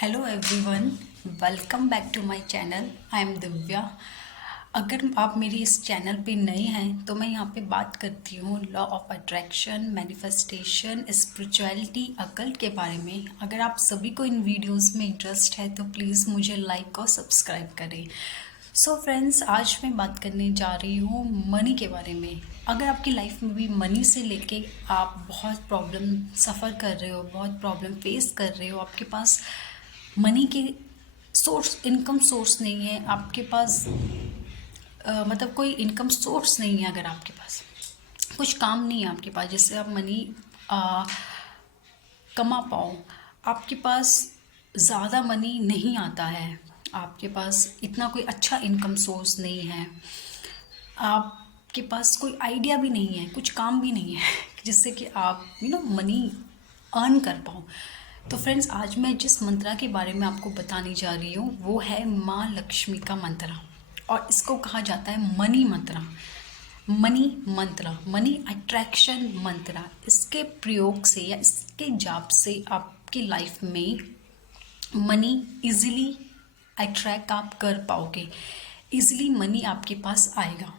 Hello everyone, welcome back to my channel. I am Divya. अगर आप मेरी इस चैनल पे नए हैं तो मैं यहाँ पे बात करती हूँ law of attraction, manifestation, spirituality, occult के बारे में। अगर आप सभी को इन वीडियोस में इंटरेस्ट है तो प्लीज़ मुझे लाइक और सब्सक्राइब करें। सो फ्रेंड्स, आज मैं बात करने जा रही हूँ मनी के बारे में। अगर आपकी लाइफ में भी मनी से लेके आप बहुत प्रॉब्लम सफ़र कर रहे हो, बहुत प्रॉब्लम फेस कर रहे हो, आपके पास मनी के सोर्स, इनकम सोर्स नहीं है आपके पास, मतलब कोई इनकम सोर्स नहीं है, अगर आपके पास कुछ काम नहीं है आपके पास जिससे आप मनी कमा पाओ, आपके पास ज़्यादा मनी नहीं आता है, आपके पास इतना कोई अच्छा इनकम सोर्स नहीं है, आपके पास कोई आइडिया भी नहीं है, कुछ काम भी नहीं है जिससे कि आप मनी अर्न कर पाओ। तो फ्रेंड्स, आज मैं जिस मंत्रा के बारे में आपको बताने जा रही हूँ वो है माँ लक्ष्मी का मंत्रा, और इसको कहा जाता है मनी मंत्रा। मनी मंत्रा, मनी अट्रैक्शन मंत्रा। इसके प्रयोग से या इसके जाप से आपकी लाइफ में मनी इजीली अट्रैक्ट आप कर पाओगे, इजीली मनी आपके पास आएगा।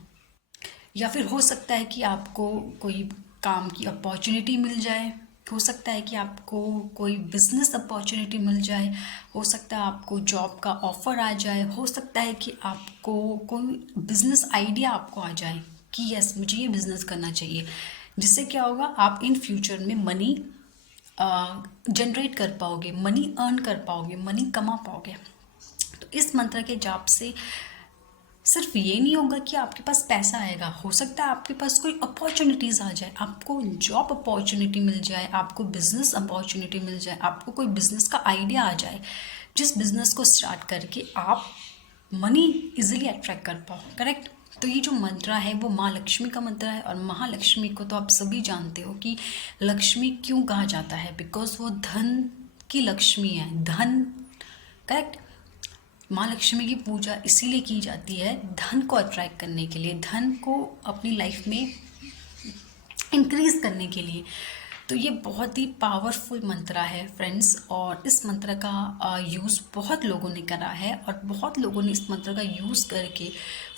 या फिर हो सकता है कि आपको कोई काम की अपॉर्चुनिटी मिल जाए, हो सकता है कि आपको कोई बिजनेस अपॉर्चुनिटी मिल जाए, हो सकता है आपको जॉब का ऑफर आ जाए, हो सकता है कि आपको कोई बिजनेस आइडिया आपको आ जाए कि यस, मुझे ये बिजनेस करना चाहिए, जिससे क्या होगा, आप इन फ्यूचर में मनी जनरेट कर पाओगे, मनी अर्न कर पाओगे, मनी कमा पाओगे। तो इस मंत्र के जाप से सिर्फ ये नहीं होगा कि आपके पास पैसा आएगा, हो सकता है आपके पास कोई अपॉर्चुनिटीज़ आ जाए, आपको जॉब अपॉर्चुनिटी मिल जाए, आपको बिजनेस अपॉर्चुनिटी मिल जाए, आपको कोई बिजनेस का आइडिया आ जाए, जिस बिजनेस को स्टार्ट करके आप मनी इजीली अट्रैक्ट कर पाओ। करेक्ट। तो ये जो मंत्र है वो माँ लक्ष्मी का मंत्र है, और महालक्ष्मी को तो आप सभी जानते हो कि लक्ष्मी क्यों कहा जाता है, बिकॉज वो धन की लक्ष्मी है, धन। करेक्ट। माँ लक्ष्मी की पूजा इसीलिए की जाती है धन को अट्रैक्ट करने के लिए, धन को अपनी लाइफ में इंक्रीज करने के लिए। तो ये बहुत ही पावरफुल मंत्र है फ्रेंड्स, और इस मंत्र का यूज़ बहुत लोगों ने करा है, और बहुत लोगों ने इस मंत्र का यूज़ करके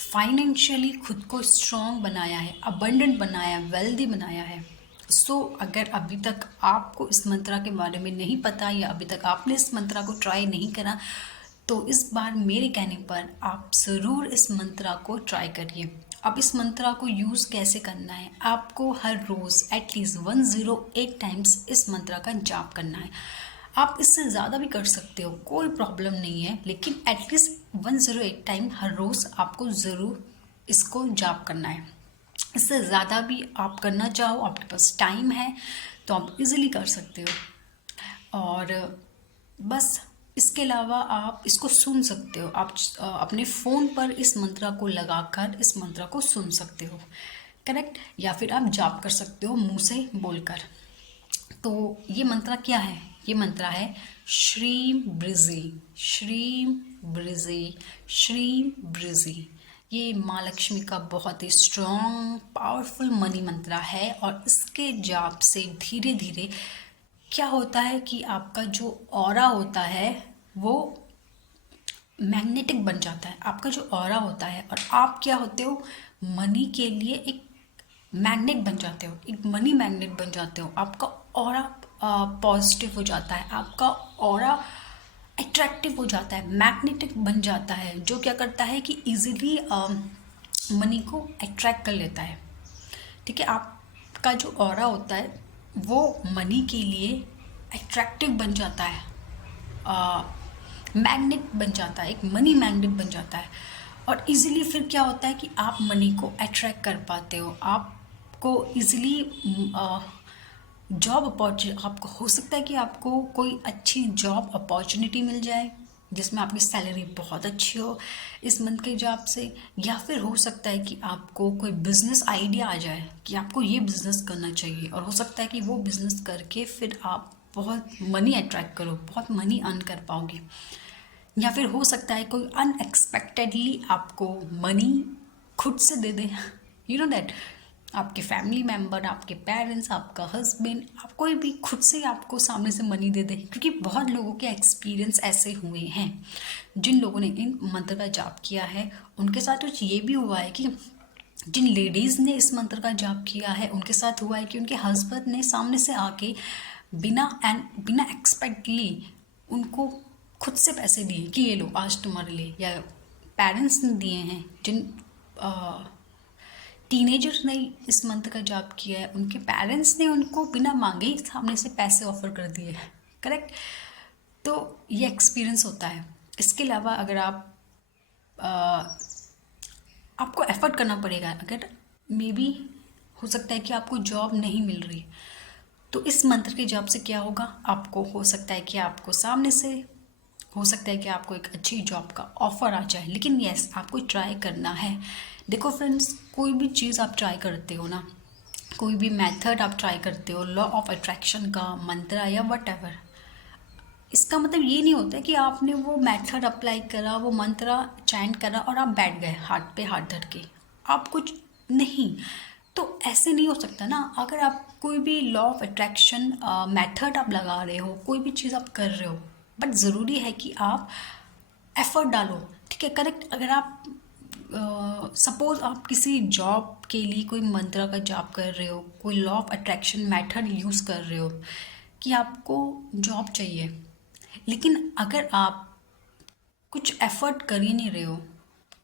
फाइनेंशियली खुद को स्ट्रॉन्ग बनाया है, अबंडेंट बनाया, वेल्दी बनाया है। सो अगर अभी तक आपको इस मंत्र के बारे में नहीं पता, या अभी तक आपने इस मंत्र को ट्राई नहीं करा, तो इस बार मेरे कहने पर आप ज़रूर इस मंत्रा को ट्राई करिए। अब इस मंत्रा को यूज़ कैसे करना है, आपको हर रोज़ एटलीस्ट 108 टाइम्स इस मंत्रा का जाप करना है। आप इससे ज़्यादा भी कर सकते हो, कोई प्रॉब्लम नहीं है, लेकिन एटलीस्ट 108 टाइम हर रोज़ आपको ज़रूर इसको जाप करना है। इससे ज़्यादा भी आप करना चाहो, आपके पास टाइम है, तो आप इजीली कर सकते हो। और बस इसके अलावा आप इसको सुन सकते हो, आप अपने फ़ोन पर इस मंत्रा को लगाकर इस मंत्रा को सुन सकते हो। करेक्ट। या फिर आप जाप कर सकते हो मुंह से बोलकर। तो ये मंत्रा क्या है? ये मंत्रा है श्रीम ब्रिजी, श्रीम ब्रिजी, श्रीम ब्रिजी। ये माँ लक्ष्मी का बहुत ही स्ट्रॉन्ग पावरफुल मनी मंत्रा है, और इसके जाप से धीरे धीरे क्या होता है कि आपका जो ऑरा होता है वो मैग्नेटिक बन जाता है। आपका जो ऑरा होता है, और आप क्या होते हो, मनी के लिए एक मैग्नेट बन जाते हो, एक मनी मैग्नेट बन जाते हो। आपका ऑरा पॉजिटिव हो जाता है, आपका ऑरा अट्रैक्टिव हो जाता है, मैग्नेटिक बन जाता है, जो क्या करता है कि इजीली मनी को अट्रैक्ट कर लेता है। ठीक है। आपका जो ऑरा होता है वो मनी के लिए अट्रैक्टिव बन जाता है, मैग्नेट बन जाता है, एक मनी मैग्नेट बन जाता है। और इजीली फिर क्या होता है कि आप मनी को अट्रैक्ट कर पाते हो। आपको इजीली जॉब अपॉर्चुनिटी, आपको हो सकता है कि आपको कोई अच्छी जॉब अपॉर्चुनिटी मिल जाए जिसमें आपकी सैलरी बहुत अच्छी हो इस मंथ के जॉब से। या फिर हो सकता है कि आपको कोई बिजनेस आइडिया आ जाए कि आपको ये बिजनेस करना चाहिए, और हो सकता है कि वो बिजनेस करके फिर आप बहुत मनी अट्रैक्ट करो, बहुत मनी अर्न कर पाओगे। या फिर हो सकता है कोई अनएक्सपेक्टेडली आपको मनी खुद से दे दे, यू नो दैट। आपके फैमिली मेम्बर, आपके पेरेंट्स, आपका हस्बैंड, आप कोई भी खुद से आपको सामने से मनी दे दे, क्योंकि बहुत लोगों के एक्सपीरियंस ऐसे हुए हैं जिन लोगों ने इन मंत्र का जाप किया है। उनके साथ कुछ ये भी हुआ है कि जिन लेडीज़ ने इस मंत्र का जाप किया है उनके साथ हुआ है कि उनके हस्बैंड ने सामने से आके बिना एक्सपेक्टली उनको खुद से पैसे दिए कि ये लो आज तुम्हारे लिए, या पेरेंट्स ने दिए हैं। जिन टीनेजर्स ने इस मंत्र का जाप किया है उनके पेरेंट्स ने उनको बिना मांगे ही सामने से पैसे ऑफर कर दिए, करेक्ट। तो ये एक्सपीरियंस होता है। इसके अलावा अगर आपको एफर्ट करना पड़ेगा, अगर मे बी हो सकता है कि आपको जॉब नहीं मिल रही, तो इस मंत्र के जाप से क्या होगा, आपको हो सकता है कि आपको सामने से हो सकता है कि आपको एक अच्छी जॉब का ऑफर आ जाए। लेकिन यस, आपको ट्राई करना है। देखो फ्रेंड्स, कोई भी चीज़ आप ट्राई करते हो ना, कोई भी मेथड आप ट्राई करते हो, लॉ ऑफ अट्रैक्शन का मंत्र या वट एवर, इसका मतलब ये नहीं होता है कि आपने वो मेथड अप्लाई करा, वो मंत्र चैंट करा और आप बैठ गए हाथ पे हाथ धर के, आप कुछ नहीं। तो ऐसे नहीं हो सकता ना। अगर आप कोई भी लॉ ऑफ अट्रैक्शन मेथड आप लगा रहे हो, कोई भी चीज़ आप कर रहे हो, बट ज़रूरी है कि आप एफर्ट डालो, ठीक है, करेक्ट। अगर आप सपोज आप किसी जॉब के लिए कोई मंत्र का जाप कर रहे हो, कोई law of attraction method use कर रहे हो कि आपको जॉब चाहिए, लेकिन अगर आप कुछ एफर्ट कर ही नहीं रहे हो,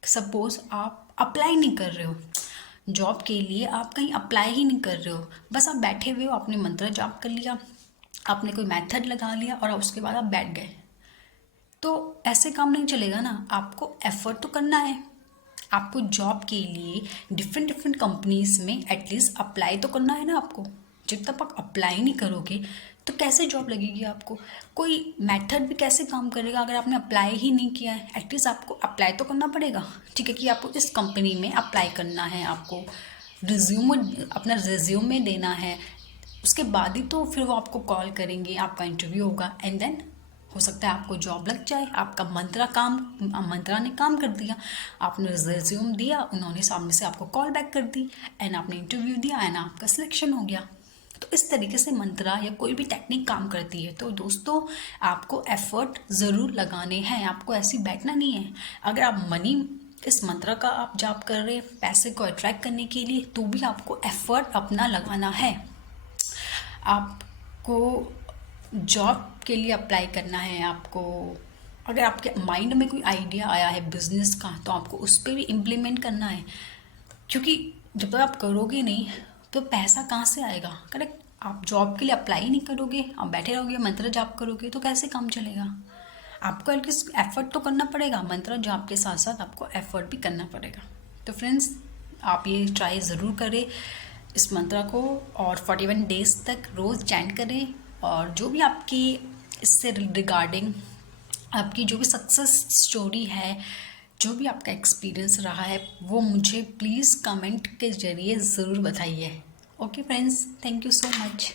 सपोज आप अप्लाई नहीं कर रहे हो जॉब के लिए, आप कहीं अप्लाई ही नहीं कर रहे हो, बस आप बैठे हुए हो, आपने मंत्र जाप कर लिया, आपने कोई मेथड लगा लिया और उसके बाद आप बैठ गए, तो ऐसे काम नहीं चलेगा ना। आपको एफर्ट तो करना है। आपको जॉब के लिए डिफरेंट कंपनीज में एटलीस्ट अप्लाई तो करना है ना आपको। जब तक आप अप्लाई नहीं करोगे तो कैसे जॉब लगेगी आपको, कोई मेथड भी कैसे काम करेगा अगर आपने अप्लाई ही नहीं किया है। एटलीस्ट आपको अप्लाई तो करना पड़ेगा, ठीक है, कि आपको इस कंपनी में अप्लाई करना है, आपको अपना रिज्यूमे देना है, उसके बाद ही तो फिर वो आपको कॉल करेंगे, आपका इंटरव्यू होगा, एंड देन हो सकता है आपको जॉब लग जाए। आपका मंत्रा ने काम कर दिया, आपने रिज्यूम दिया, उन्होंने सामने से आपको कॉल बैक कर दी, एंड आपने इंटरव्यू दिया, एंड आपका सिलेक्शन हो गया। तो इस तरीके से मंत्रा या कोई भी टेक्निक काम करती है। तो दोस्तों, आपको एफर्ट ज़रूर लगाने हैं, आपको ऐसे बैठना नहीं है। अगर आप मनी इस मंत्र का आप जाप कर रहे हैं पैसे को अट्रैक्ट करने के लिए, तो भी आपको एफर्ट अपना लगाना है। आपको जॉब के लिए अप्लाई करना है, आपको अगर आपके माइंड में कोई आइडिया आया है बिजनेस का, तो आपको उस पर भी इम्प्लीमेंट करना है, क्योंकि जब तक आप करोगे नहीं तो पैसा कहाँ से आएगा, करेक्ट। आप जॉब के लिए अप्लाई नहीं करोगे, आप बैठे रहोगे, मंत्र जाप करोगे, तो कैसे काम चलेगा। आपको एटलीस्ट एफर्ट तो करना पड़ेगा, मंत्र जाप के साथ साथ आपको एफर्ट भी करना पड़ेगा। तो फ्रेंड्स, आप ये ट्राई ज़रूर करें इस मंत्र को, और 41 डेज तक रोज़ चैंट करें। और जो भी आपकी इससे रिगार्डिंग आपकी जो भी सक्सेस स्टोरी है, जो भी आपका एक्सपीरियंस रहा है, वो मुझे प्लीज़ कमेंट के ज़रिए ज़रूर बताइए। Okay friends, thank you so much.